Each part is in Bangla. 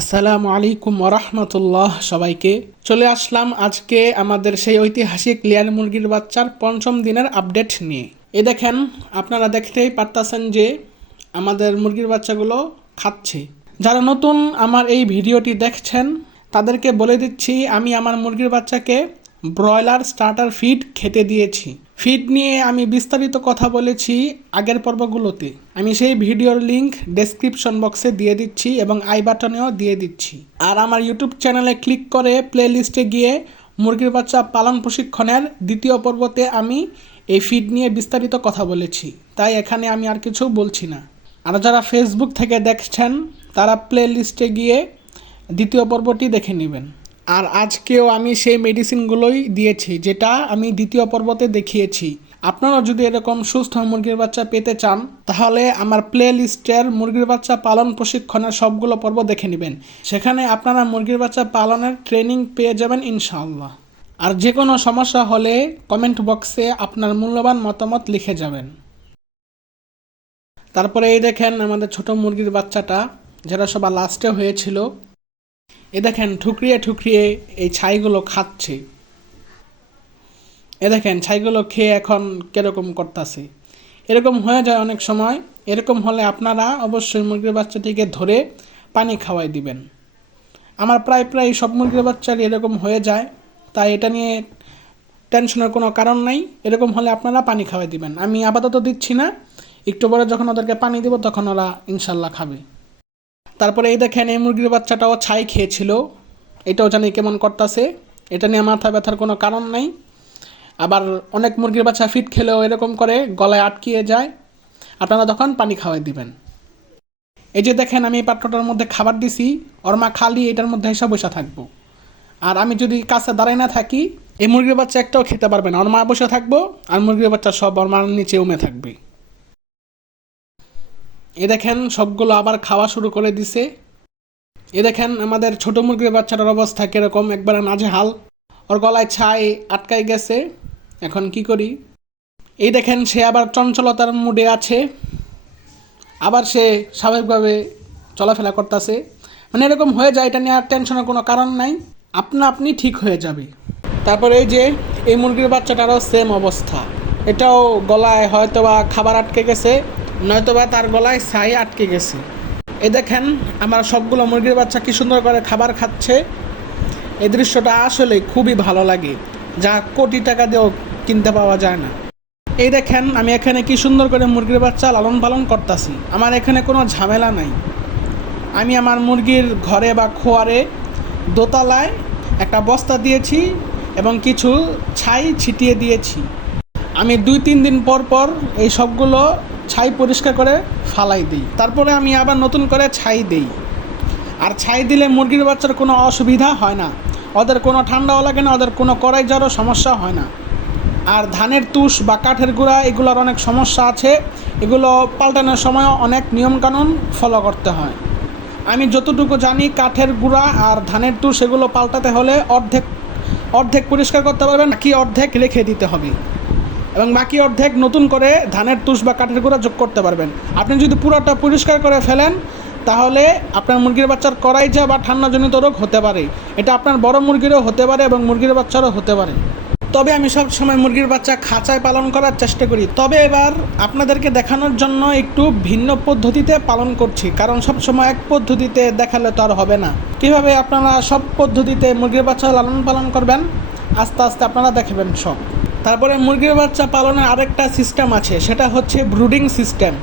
আসসালামু আলাইকুম ওরহমতুল্লাহ সবাইকে। চলে আসলাম আজকে আমাদের সেই ঐতিহাসিক লেয়ার মুরগির বাচ্চার পঞ্চম দিনের আপডেট নিয়ে। এ দেখেন, আপনারা দেখতেই পারতাছেন যে আমাদের মুরগির বাচ্চাগুলো খাচ্ছে। যারা নতুন আমার এই ভিডিওটি দেখছেন, তাদেরকে বলে দিচ্ছি, আমি আমার মুরগির বাচ্চাকে ব্রয়লার স্টার্টার ফিড খেতে দিয়েছি। ফিড নিয়ে আমি বিস্তারিত কথা বলেছি আগের পর্বগুলোতে। আমি সেই ভিডিওর লিংক ডেসক্রিপশন বক্সে দিয়ে দিচ্ছি এবং আই বাটনেও দিয়ে দিচ্ছি। আর আমার ইউটিউব চ্যানেলে ক্লিক করে প্লে লিস্টে গিয়ে মুরগির বাচ্চা পালন প্রশিক্ষণের দ্বিতীয় পর্বতে আমি এই ফিড নিয়ে বিস্তারিত কথা বলেছি। তাই এখানে আমি আর কিছু বলছি না। আর যারা ফেসবুক থেকে দেখছেন, তারা প্লে লিস্টে গিয়ে দ্বিতীয় পর্বটি দেখে নেবেন। আর আজকেও আমি সেই মেডিসিনগুলোই দিয়েছি, যেটা আমি দ্বিতীয় পর্বতে দেখিয়েছি। আপনারা যদি এরকম সুস্থ মুরগির বাচ্চা পেতে চান, তাহলে আমার প্লে লিস্টের মুরগির বাচ্চা পালন প্রশিক্ষণের সবগুলো পর্ব দেখে নেবেন। সেখানে আপনারা মুরগির বাচ্চা পালনের ট্রেনিং পেয়ে যাবেন ইনশাআল্লাহ। আর যে কোনো সমস্যা হলে কমেন্ট বক্সে আপনার মূল্যবান মতামত লিখে যাবেন। তারপরে এই দেখেন আমাদের ছোট মুরগির বাচ্চাটা, যেটা সবার লাস্টে হয়েছিল। এ দেখেন, ঠুকরিয়ে ঠুকরিয়ে এই ছাইগুলো খাচ্ছে। এ দেখেন, ছাইগুলো খেয়ে এখন কীরকম করতেছে। এরকম হয়ে যায় অনেক সময়। এরকম হলে আপনারা অবশ্যই মুরগির বাচ্চাটিকে ধরে পানি খাওয়াই দিবেন। আমার প্রায় প্রায় সব মুরগির বাচ্চার এরকম হয়ে যায়। তাই এটা নিয়ে টেনশনের কোনো কারণ নাই। এরকম হলে আপনারা পানি খাওয়াই দিবেন। আমি আপাতত দিচ্ছি না। একটু পরে যখন ওদেরকে পানি দিব, তখন ওরা ইনশাল্লাহ খাবে। তারপরে এই দেখেন, এই মুরগির বাচ্চাটাও ছাই খেয়েছিল। এটাও জানি কেমন করতেছে। এটা নিয়ে মাথা ব্যথার কোনো কারণ নাই। আবার অনেক মুরগির বাচ্চা ফিট খেলেও এরকম করে গলায় আটকিয়ে যায়। আপনারা তখন পানি খাওয়াই দিবেন। এই যে দেখেন, আমি এই পাত্রটার মধ্যে খাবার দিছি। মা খালি এটার মধ্যে এসে বসে থাকব। আর আমি যদি কাছে দাঁড়াই না থাকি, এই মুরগির বাচ্চা একটাও খেতে পারবে না। ওর মা বসে থাকব আর মুরগির বাচ্চা সব ওর মার নিচে উমে থাকবে। এ দেখেন, সবগুলো আবার খাওয়া শুরু করে দিছে। এ দেখেন, আমাদের ছোট মুরগির বাচ্চাটার অবস্থা কীরকম, একবার নাজে হাল ওর গলায় ছাই আটকাই গেছে। এখন কি করি? এই দেখেন, সে আবার চঞ্চলতার মুডে আছে। আবার সে স্বাভাবিকভাবে চলাফেরা করতেছে। মানে এরকম হয়ে যায়, এটা নিয়ে আর টেনশনের কোনো কারণ নাই। আপনা আপনি ঠিক হয়ে যাবে। তারপরে এই যে, এই মুরগির বাচ্চাটারও সেম অবস্থা। এটাও গলায় হয়তো বা খাবার আটকে গেছে। নয়তোবা তার গলায় ছাই আটকে গেছে। এ দেখেন, আমার সবগুলো মুরগির বাচ্চা কি সুন্দর করে খাবার খাচ্ছে। এই দৃশ্যটা আসলে খুবই ভালো লাগে, যা কোটি টাকা দিয়েও কিনতে পাওয়া যায় না। এই দেখেন, আমি এখানে কি সুন্দর করে মুরগির বাচ্চা লালন পালন করতেছি। আমার এখানে কোনো ঝামেলা নাই। আমি আমার মুরগির ঘরে বা খোয়ারে দোতলায় একটা বস্তা দিয়েছি এবং কিছু ছাই ছিটিয়ে দিয়েছি। আমি দুই তিন দিন পর পর এই সবগুলো ছাই পরিষ্কার করে ফালাই দিই। তারপরে আমি আবার নতুন করে ছাই দিই। আর ছাই দিলে মুরগির বাচ্চার কোনো অসুবিধা হয় না। ওদের কোনো ঠান্ডাও লাগে না, ওদের কোনো কড়াই যাওয়ারও সমস্যা হয় না। আর ধানের তুষ বা কাঠের গুঁড়া এগুলোর অনেক সমস্যা আছে। এগুলো পাল্টানোর সময়ও অনেক নিয়মকানুন ফলো করতে হয়। আমি যতটুকু জানি, কাঠের গুঁড়া আর ধানের তুষ এগুলো পাল্টাতে হলে অর্ধেক অর্ধেক পরিষ্কার করতে পারবেন, বাকি অর্ধেক রেখে দিতে হবে। এবং বাকি অর্ধেক নতুন করে ধানের তুষ বা কাঠের গুঁড়া যোগ করতে পারবেন। আপনি যদি পুরোটা পরিষ্কার করে ফেলেন, তাহলে আপনার মুরগির বাচ্চার কড়াইজা বা ঠান্ডাজনিত রোগ হতে পারে। এটা আপনার বড় মুরগিরও হতে পারে এবং মুরগির বাচ্চারও হতে পারে। তবে আমি সব সময় মুরগির বাচ্চা খাঁচায় পালন করার চেষ্টা করি। তবে এবার আপনাদেরকে দেখানোর জন্য একটু ভিন্ন পদ্ধতিতে পালন করছি, কারণ সব সময় এক পদ্ধতিতে দেখালে তো আর হবে না। কীভাবে আপনারা সব পদ্ধতিতে মুরগির বাচ্চা লালন পালন করবেন? আস্তে আস্তে আপনারা দেখাবেন সব। তারপরে মুরগির বাচ্চা পালনের আরেকটা সিস্টেম আছে, সেটা হচ্ছে ব্রুডিং সিস্টেম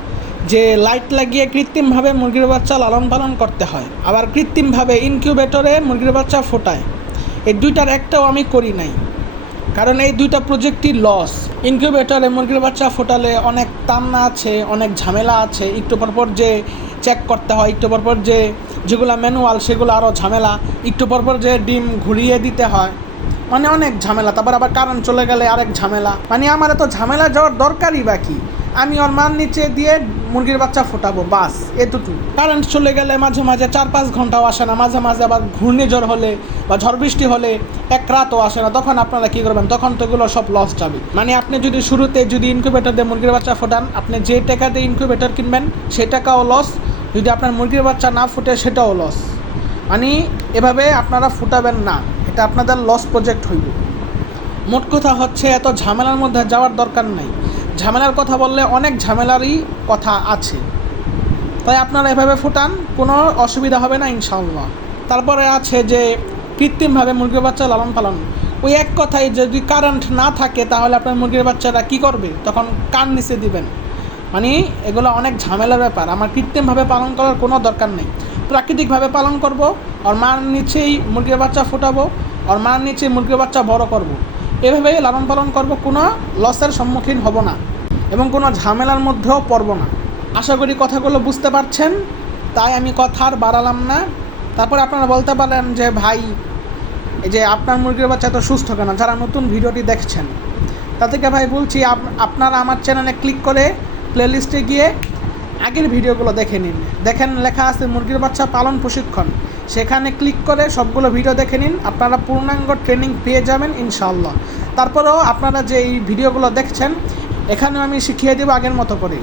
যে লাইট লাগিয়ে কৃত্রিমভাবে মুরগির বাচ্চা লালন পালন করতে হয়, আবার কৃত্রিমভাবে ইনকিউবেটরে মুরগির বাচ্চা ফোটায়। এই দুইটার একটাও আমি করি নাই, কারণ এই দুইটা প্রজেক্টই লস ইনকিউবেটরে মুরগির বাচ্চা ফোটালে অনেক তান্না আছে, অনেক ঝামেলা আছে, একটু পরপর যে চেক করতে হয়, একটু পরপর যে যেগুলো ম্যানুয়াল সেগুলো আরও ঝামেলা, একটু পরপর যে ডিম ঘুরিয়ে দিতে হয়। মানে অনেক ঝামেলা, তারপর আবার কারেন্ট চলে গেলে আরেক ঝামেলা। মানে আমার এত ঝামেলা যাওয়ার দরকারই বাকি আমি ওর মান নিচে দিয়ে মুরগির বাচ্চা ফোটাবো, বাস, এতটুকু। কারেন্ট চলে গেলে মাঝে মাঝে চার পাঁচ ঘন্টাও আসে না, মাঝে মাঝে আবার ঘূর্ণিঝড় হলে বা ঝড় বৃষ্টি হলে এক রাতও আসে না, তখন আপনারা কী করবেন? তখন তো এগুলো সব লস যাবে। মানে আপনি যদি শুরুতে যদি ইনকিউবেটর দিয়ে মুরগির বাচ্চা ফোটান, আপনি যে টাকা দিয়ে ইনকিউবেটর কিনবেন সেই টাকাও লস যদি আপনার মুরগির বাচ্চা না ফুটে, সেটাও লস মানে এভাবে আপনারা ফুটাবেন না। এটা আপনাদের লস প্রজেক্ট হইব। মোট কথা হচ্ছে এত ঝামেলার মধ্যে যাওয়ার দরকার নাই। ঝামেলার কথা বললে অনেক ঝামেলারই কথা আছে। তাই আপনারা এভাবে ফুটান, কোনো অসুবিধা হবে না ইনশাআল্লাহ। তারপরে আছে যে কৃত্রিমভাবে মুরগির বাচ্চা লালন পালন। ওই এক কথায় যদি কারেন্ট না থাকে তাহলে আপনার মুরগির বাচ্চারা কি করবে? তখন কান নিচে দিবেন। মানে এগুলো অনেক ঝামেলার ব্যাপার। আমার কৃত্রিমভাবে পালন করার কোনো দরকার নেই। প্রাকৃতিকভাবে পালন করব আর মার নিচেই মুরগির বাচ্চা ফোটাবো আর মার নিচে মুরগির বাচ্চা বড় করব। এভাবেই লালন পালন করব, কোনো লসের সম্মুখীন হব না এবং কোনো ঝামেলার মধ্যেও পড়ব না। আশা করি কথাগুলো বুঝতে পারছেন, তাই আমি কথা আর বাড়ালাম না। তারপরে আপনারা বলতে পারেন যে, ভাই, এই যে আপনার মুরগির বাচ্চা এত সুস্থ কেন? যারা নতুন ভিডিওটি দেখছেন। তাদেরকে ভাই বলছি, আপ- আপনারা আমার চ্যানেলে ক্লিক করে প্লেলিস্টে গিয়ে আগের ভিডিওগুলো দেখে নিন। দেখেন লেখা আছে মুরগির বাচ্চা পালন প্রশিক্ষণ। সেখানে ক্লিক করে সবগুলো ভিডিও দেখে নিন। আপনারা পূর্ণাঙ্গ ট্রেনিং পেয়ে যাবেন ইনশাআল্লাহ। তারপরেও আপনারা যে এই ভিডিওগুলো দেখছেন, এখানেও আমি শিখিয়ে দেবো আগের মতো করে।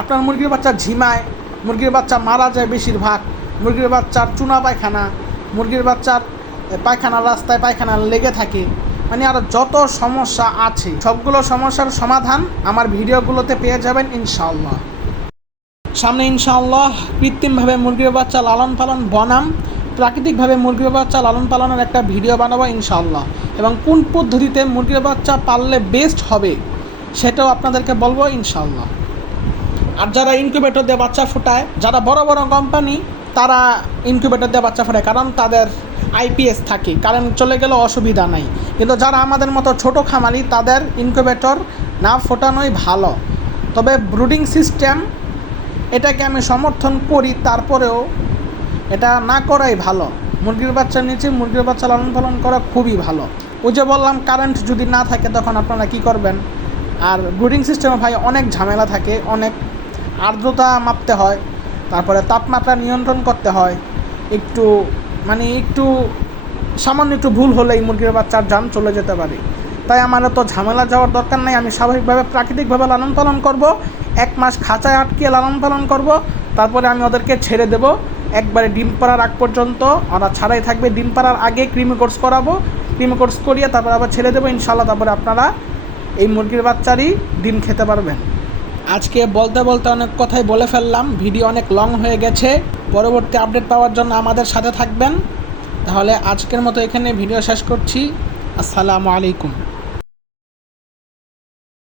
আপনার মুরগির বাচ্চা ঝিমায়, মুরগির বাচ্চা মারা যায় বেশিরভাগ, মুরগির বাচ্চার চুনা পায়খানা, মুরগির বাচ্চার পায়খানা রাস্তায় পায়খানা লেগে থাকে। মানে আরও যত সমস্যা আছে, সবগুলো সমস্যার সমাধান আমার ভিডিওগুলোতে পেয়ে যাবেন ইনশাআল্লাহ। সামনে ইনশাআল্লাহ কৃত্রিমভাবে মুরগির বাচ্চা লালন পালন বনাম, প্রাকৃতিকভাবে মুরগির বাচ্চা লালন পালনের একটা ভিডিও বানাবো ইনশাআল্লাহ। এবং কোন পদ্ধতিতে মুরগির বাচ্চা পাললে বেস্ট হবে সেটাও আপনাদেরকে বলব ইনশাআল্লাহ। আর যারা ইনকিউবেটর দিয়ে বাচ্চা ফোটায়, যারা বড় বড় কোম্পানি তারা ইনকিউবেটর দিয়ে বাচ্চা ফোটায়, কারণ তাদের আইপিএস থাকে কারেন্ট চলে গেলে অসুবিধা নাই। কিন্তু যারা আমাদের মতো ছোট খামারি, তাদের ইনকিউবেটর না ফোটানোই ভালো। তবে ব্রুডিং সিস্টেম এটাকে আমি সমর্থন করি, তারপরেও এটা না করাই ভালো। মুরগির বাচ্চার নিচে মুরগির বাচ্চা লালন পালন করা খুবই ভালো। ওই যে বললাম কারেন্ট যদি না থাকে তখন আপনারা কি করবেন? আর ব্রুডিং সিস্টেমে ভাই অনেক ঝামেলা থাকে, অনেক আর্দ্রতা মাপতে হয়, তারপরে তাপমাত্রা নিয়ন্ত্রণ করতে হয়। একটু মানে একটু, সামান্য একটু ভুল হলেই মুরগির বাচ্চার যান চলে যেতে পারে। তাই আমার তো ঝামেলা যাওয়ার দরকার নেই, আমি স্বাভাবিকভাবে, প্রাকৃতিকভাবে লালন পালন করব। এক মাস খাঁচায় আটকিয়ে লালন পালন করব, তারপরে আমি ওদেরকে ছেড়ে দেব। একবারে ডিম পাড়ার আগ পর্যন্ত ওরা ছাড়াই থাকবে। ডিম পাড়ার আগে ক্রিমি কোর্স করাবো, ক্রিমি কোর্স করিয়ে তারপর আবার ছেড়ে দেবো। ইনশাল্লাহ তারপরে আপনারা এই মুরগির বাচ্চারই ডিম খেতে পারবেন। আজকে বলতে বলতে অনেক কথাই বলে ফেললাম। ভিডিও অনেক লং হয়ে গেছে। পরবর্তী আপডেট পাওয়ার জন্য আমাদের সাথে থাকবেন। তাহলে আজকের মতো এখানে ভিডিও শেষ করছি। আসসালামু আলাইকুম।